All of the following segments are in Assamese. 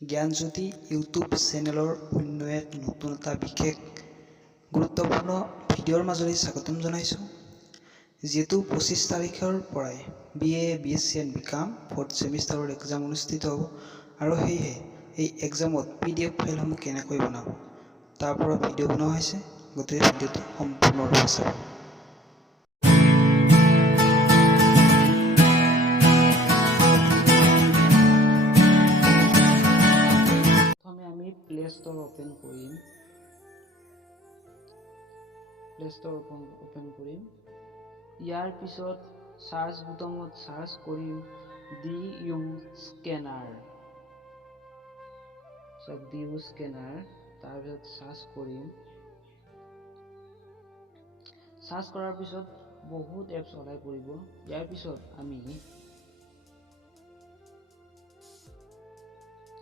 জ্ঞানজ্যোতি ইউটিউব চেনেলৰ অন্য এক নতুন এটা বিশেষ গুৰুত্বপূৰ্ণ ভিডিঅ'ৰ মাজলৈ স্বাগতম জনাইছোঁ। যিহেতু 25 তাৰিখৰ পৰাই BA BSc and BCom 4th ছেমিষ্টাৰৰ এক্সাম অনুষ্ঠিত হ'ব আৰু সেয়েহে এই এক্সামত PDF ফাইলসমূহ কেনেকৈ বনাব তাৰ পৰা ভিডিঅ' বনোৱা হৈছে। গোটেই ভিডিঅ'টো সম্পূৰ্ণৰূপে চাব। আমি প্লে ষ্ট'ৰ ওপেন কৰিম। ইয়াৰ পিছত সাৰ্চ বুটামত সাৰ্চ কৰিম DU স্কেনাৰ। DU স্কেনাৰ তাৰপিছত সাৰ্চ কৰিম। সাৰ্চ কৰাৰ পিছত বহুত এপছ ওলাই পৰিব। ইয়াৰ পিছত আমি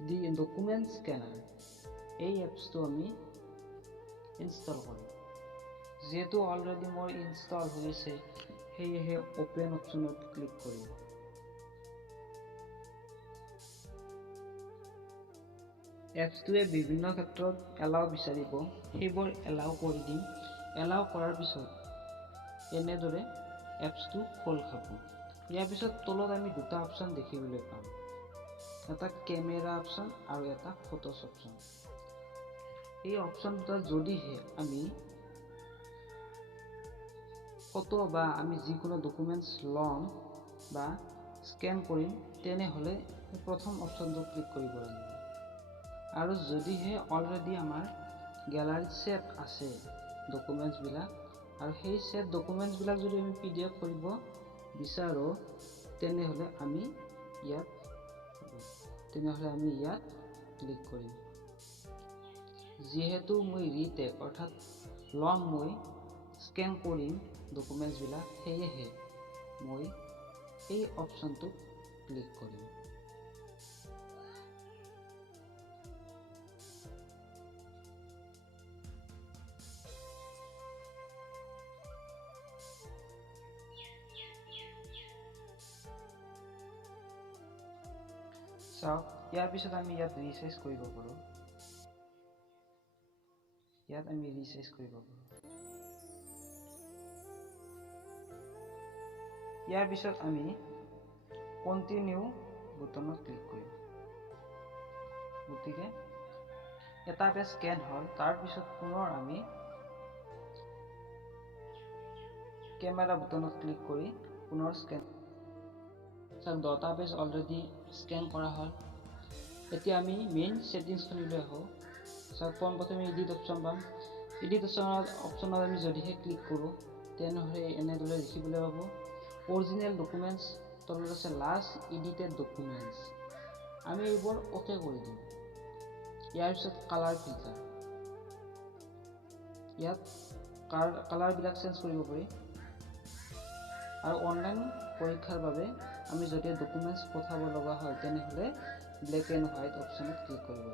দি ডকুমেণ্ট স্কেনাৰ এই এপছটো আমি ইনষ্টল কৰিম। যেহেতু অলৰেডি মোৰ ইনষ্টল হৈছে সেয়েহে ওপেন অপশ্যনত ক্লিক কৰিম। এপছটোৱে বিভিন্ন ক্ষেত্ৰত এলাও বিচাৰিব, সেইবোৰ এলাও কৰি দিম। এলাও কৰাৰ পিছত এনেদৰে এপছটো খোল খাব। ইয়াৰ পিছত তলত আমি দুটা অপশ্যন দেখিবলৈ পাম, এটা কেমেৰা অপশ্যন আৰু এটা ফটোছ অপশ্যন। এই অপশ্যন দুটা যদিহে আমি ফটো বা আমি যিকোনো ডকুমেণ্টছ ল'ম বা স্কেন কৰিম তেনেহ'লে প্ৰথম অপশ্যনটো ক্লিক কৰিব লাগিব। আৰু যদিহে অলৰেডি আমাৰ গেলাৰীত ছেভ আছে ডকুমেণ্টছবিলাক আৰু সেই ছেভ ডকুমেণ্টছবিলাক যদি আমি PDF কৰিব বিচাৰোঁ তেনেহ'লে আমি ইয়াত ক্লিক কৰিম। যিহেতু মই ৰিটেক অৰ্থাৎ ল'ম, মই স্কেন কৰিম ডকুমেণ্টছবিলাক, সেয়েহে মই এই অপশ্যনটো ক্লিক কৰিম। চাওক, ইয়াৰ পিছত আমি ইয়াত ৰিচাইজ কৰিব পাৰোঁ। ইয়াৰ পিছত আমি কণ্টিনিউ বুটামত ক্লিক কৰিম। গতিকে এটা পেজ স্কেন হ'ল, তাৰপিছত পুনৰ আমি কেমেৰা বুটামত ক্লিক কৰি পুনৰ স্কেন। চাওক, 10টা পেজ অলৰেডি স্কেন কৰা হ'ল। এতিয়া আমি মেইন ছেটিংছখনলৈ আহোঁ। চাওক, পোনপ্ৰথমে এডিট অপশ্যন পাম। এডিট অপশ্যনত আমি যদিহে ক্লিক কৰোঁ তেনেহ'লে এনেদৰে দেখিবলৈ পাব। অৰিজিনেল ডকুমেণ্টছ তলত আছে লাষ্ট এডিটেড ডকুমেণ্টছ। আমি এইবোৰ অ'কে কৰি দিম। ইয়াৰ পিছত কালাৰ ফিল্টাৰ, ইয়াত কালাৰবিলাক চেঞ্জ কৰিব পাৰি। আৰু অনলাইন পৰীক্ষাৰ বাবে আমি যদি ডকুমেণ্টছ পঠাব লগা হয় তেনেহ'লে ব্লেক এণ্ড হোৱাইট অপশ্যনত ক্লিক কৰিব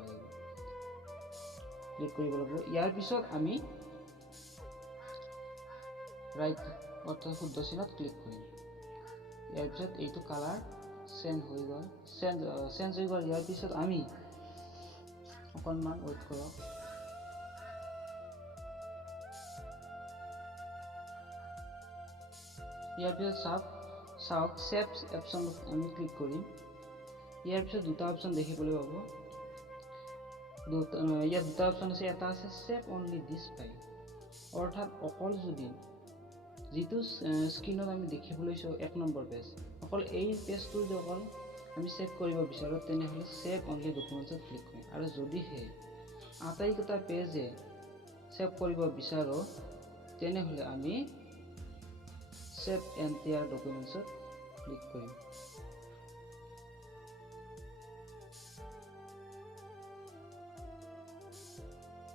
লাগিব। ইয়াৰ পিছত আমি ৰাইট অৰ্থাৎ শুদ্ধ চিনত ক্লিক কৰিম। ইয়াৰ পিছত এইটো কালাৰ চেঞ্জ হৈ গ'ল। ইয়াৰ পিছত আমি অকণমান ৱেইট কৰক। ইয়াৰ পিছত চাওক ছেভ অপশ্যনত আমি ক্লিক কৰিম। ইয়াৰ পিছত দুটা অপশ্যন দেখিবলৈ পাব। ইয়াত দুটা অপশ্যন আছে। এটা আছে ছেভ অনলি দিছ ফাইল, অৰ্থাৎ অকল যদি যিটো স্ক্ৰীণত আমি দেখিবলৈ চাওঁ 1 নম্বৰ পেজ, অকল এই পেজটো যদি অকল আমি ছেভ কৰিব বিচাৰোঁ তেনেহ'লে ছেভ অনলি ডকুমেণ্টছত ক্লিক কৰিম। আৰু যদিহে আটাইকেইটা পেজে ছেভ কৰিব বিচাৰোঁ তেনেহ'লে আমি ছেভ এণ্টায়াৰ ডকুমেণ্টছত ক্লিক কৰিম।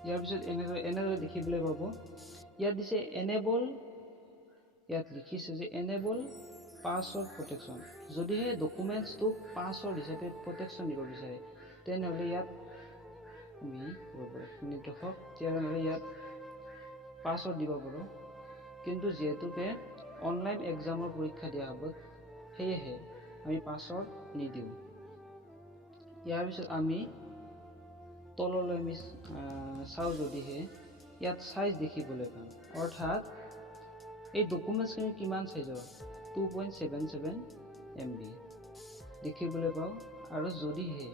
ইয়াৰ পিছত এনেদৰে দেখিবলৈ পাব। ইয়াত দিছে এনেবল, ইয়াত লিখিছে যে এনেবল পাছৱৰ্ড প্ৰটেকশ্যন। যদিহে ডকুমেণ্টছটো পাছৱৰ্ড হিচাপে প্ৰটেকশ্যন দিব বিচাৰে তেনেহ'লে ইয়াত পাছৱৰ্ড দিব পাৰোঁ। কিন্তু যিহেতুকে অনলাইন এক্সামৰ পৰীক্ষা দিয়া হ'ব সেয়েহে আমি পাছৱৰ্ড নিদিওঁ। ইয়াৰ পিছত আমি তললৈ আমি চাওঁ যদিহে ইয়াত সাইজ দেখিবলৈ পাম অৰ্থাৎ এই ডকুমেণ্টছখিনি কিমান সাইজৰ 2.77 MB দেখিবলৈ পাওঁ আৰু যদিহে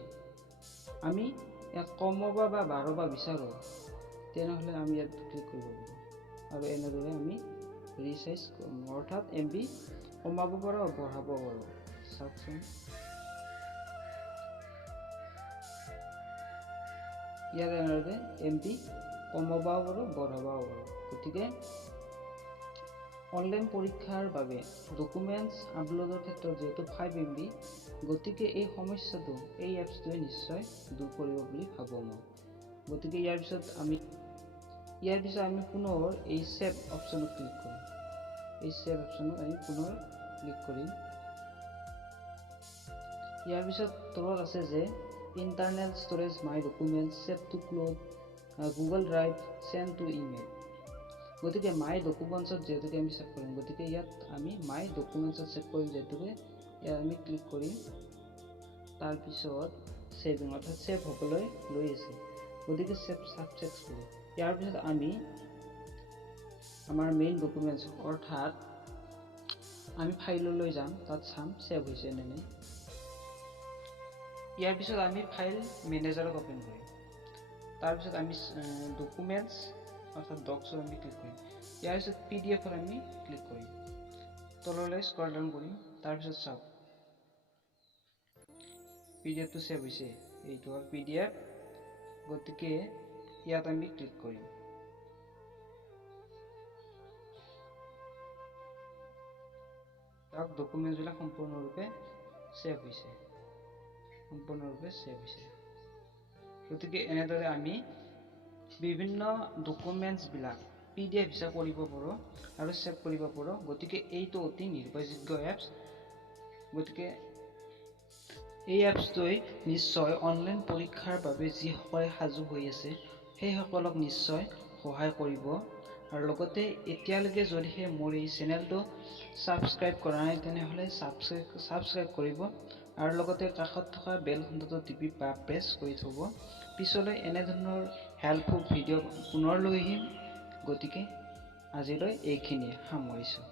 আমি ইয়াত কমাব বা বাঢ়াব বিচাৰো তেনেহলে আমি ইয়াত ক্লিক কৰিব পাৰোঁ আৰু এনেদৰে আমি ৰিসাইজ অৰ্থাৎ MB কমাব পাৰোঁ আৰু বঢ়াব পাৰোঁ চাওকচোন ইয়াৰ এনেদৰে MB কমাব পাৰোঁ বঢ়াব পাৰোঁ গতিকে অনলাইন পৰীক্ষাৰ বাবে ডকুমেণ্টছ আপলোডৰ ক্ষেত্ৰত যেহেতু 5 MB গতিকে এই সমস্যাটো এই এপছটোৱে নিশ্চয় দূৰ কৰিব বুলি ভাবোঁ মই গতিকে ইয়াৰ পিছত আমি পুনৰ এই সেভ অপচনত ক্লিক কৰিম এই সেভ অপচনত আমি পুনৰ ক্লিক কৰিম ইয়াৰ পিছত তলত আছে যে internal storage my documents save to cloud Google drive send to email গতিকে মাই ডকুমেণ্টছত যেহেতুকে আমি সেভ কৰিম গতিকে ইয়াত আমি মাই ডকুমেণ্টছত সেভ কৰিম যেহেতুকে ইয়াত আমি ক্লিক কৰিম তাৰপিছত সেভিং অৰ্থাৎ সেভ হ'বলৈ লৈ আছে গতিকে সেভ সাকসেসফুল ইয়াৰ পিছত আমি আমাৰ মেইন ডকুমেণ্টছ অৰ্থাৎ আমি ফাইললৈ যাম তাত চাম সেভ হৈছে নে নাই ইয়াৰ পিছত আমি ফাইল মেনেজাৰত ওপেন কৰিম তাৰপিছত আমি ডকুমেণ্টছ অৰ্থাৎ ডক্সত আমি ক্লিক কৰিম ইয়াৰ পিছত PDF আমি ক্লিক কৰিম তললৈ স্ক্ৰল ডাউন কৰিম তাৰপিছত চাওক PDF টো সেভ হৈছে এইটো হ'ল PDF গতিকে ইয়াত আমি ক্লিক কৰিম তাক ডকুমেণ্টছ বিলাক সম্পূৰ্ণৰূপে সেভ হৈছে গতিকে এনেদৰে আমি বিভিন্ন ডকুমেণ্টছ বিলাক PDF হিচাপে কৰিব পাৰোঁ আৰু সেভ কৰিব পাৰোঁ গতিকে এইটো অতি নিৰ্ভৰযোগ্য এপছ গতিকে এই এপছটোৱে নিশ্চয় অনলাইন পৰীক্ষাৰ বাবে যিসকলে সাজু হৈ আছে সেইসকলক নিশ্চয় সহায় কৰিব আৰু লগতে এতিয়ালৈকে যদিহে মোৰ এই চেনেলটো সাবস্ক্ৰাইব কৰা নাই তেনেহলে সাবস্ক্ৰাইব কৰিব আৰু লগতে কাষত থকা বেল ঘণ্টাটো টিপি প্ৰেছ কৰি থব পিছলৈ এনে ধৰণৰ হেল্পফুল ভিডিঅ' পুনৰ লৈ আহিম গতিকে আজিলৈ এইখিনিয়ে সামৰিছোঁ